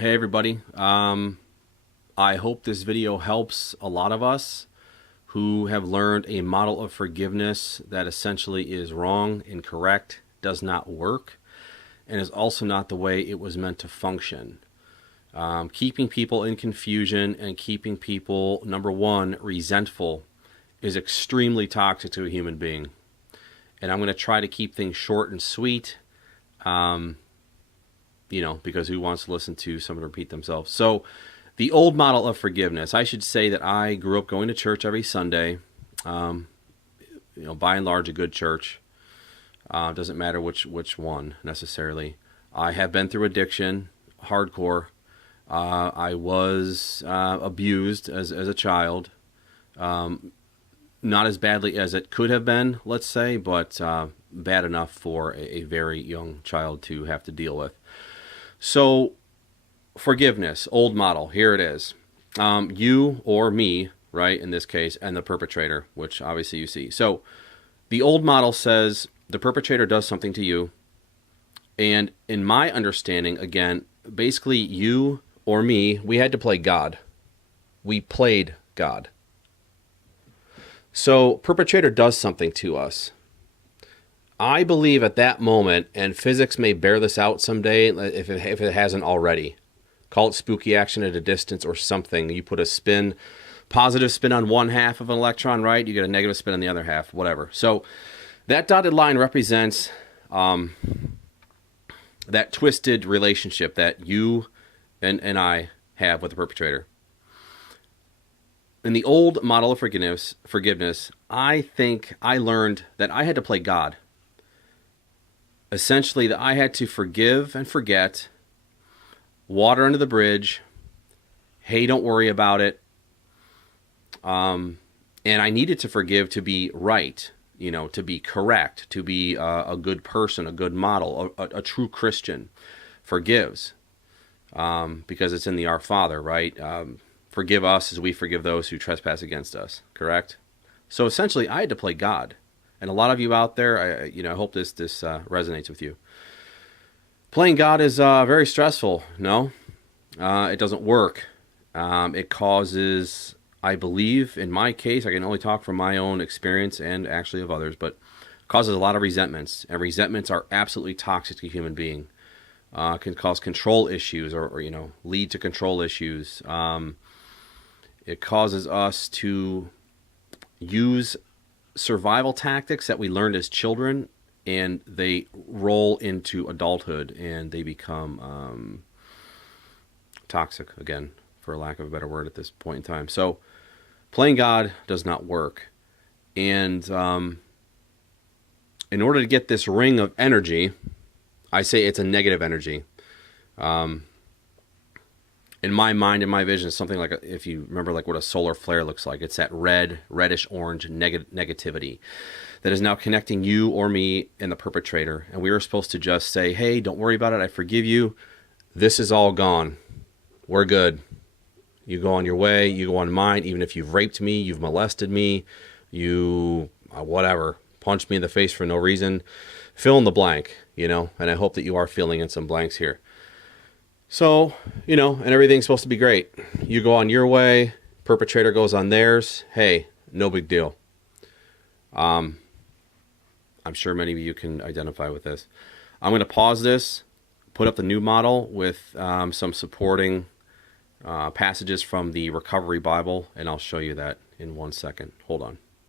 Hey everybody. I hope this video helps a lot of us who have learned a model of forgiveness that essentially is wrong, incorrect, does not work, and is also not the way it was meant to function. Keeping people in confusion and keeping people, number one, resentful is extremely toxic to a human being. And I'm going to try to keep things short and sweet. Because who wants to listen to someone repeat themselves? So, the old model of forgiveness, I should say that I grew up going to church every Sunday. By and large, a good church. Doesn't matter which one necessarily. I have been through addiction, hardcore. I was abused as a child. Not as badly as it could have been, let's say, but bad enough for a very young child to have to deal with. So, forgiveness, old model, here it is. You or me, right, in this case, and the perpetrator, which obviously you see. So, the old model says the perpetrator does something to you, and in my understanding, again, basically you or me, we had to play God. We played God. So, perpetrator does something to us. I believe at that moment, and physics may bear this out someday if it hasn't already. Call it spooky action at a distance or something. You put a positive spin on one half of an electron, right? You get a negative spin on the other half, whatever. So that dotted line represents that twisted relationship that you and I have with the perpetrator. In the old model of forgiveness, I think I learned that I had to play God. Essentially, that I had to forgive and forget, water under the bridge, hey, don't worry about it. And I needed to forgive to be right, to be correct, to be a good person, a good model, a true Christian forgives, because it's in the Our Father, right? Forgive us as we forgive those who trespass against us, correct? So essentially, I had to play God. And a lot of you out there, I hope this resonates with you. Playing God is very stressful. No, it doesn't work. It causes, I believe, in my case, I can only talk from my own experience and actually of others, but causes a lot of resentments. And resentments are absolutely toxic to a human being. Can cause control issues or lead to control issues. It causes us to use survival tactics that we learned as children, and they roll into adulthood and they become toxic, again, for lack of a better word at this point in time. So playing God does not work. And in order to get this ring of energy, I say it's a negative energy. In my mind, in my vision, it's something like, if you remember like what a solar flare looks like, it's that reddish orange negativity that is now connecting you or me and the perpetrator. And we were supposed to just say, hey, don't worry about it. I forgive you. This is all gone. We're good. You go on your way. You go on mine. Even if you've raped me, you've molested me, you, whatever, punched me in the face for no reason. Fill in the blank, and I hope that you are filling in some blanks here. So, and everything's supposed to be great. You go on your way, perpetrator goes on theirs. Hey, no big deal. I'm sure many of you can identify with this. I'm going to pause this, put up the new model with some supporting passages from the Recovery Bible, and I'll show you that in 1 second. Hold on.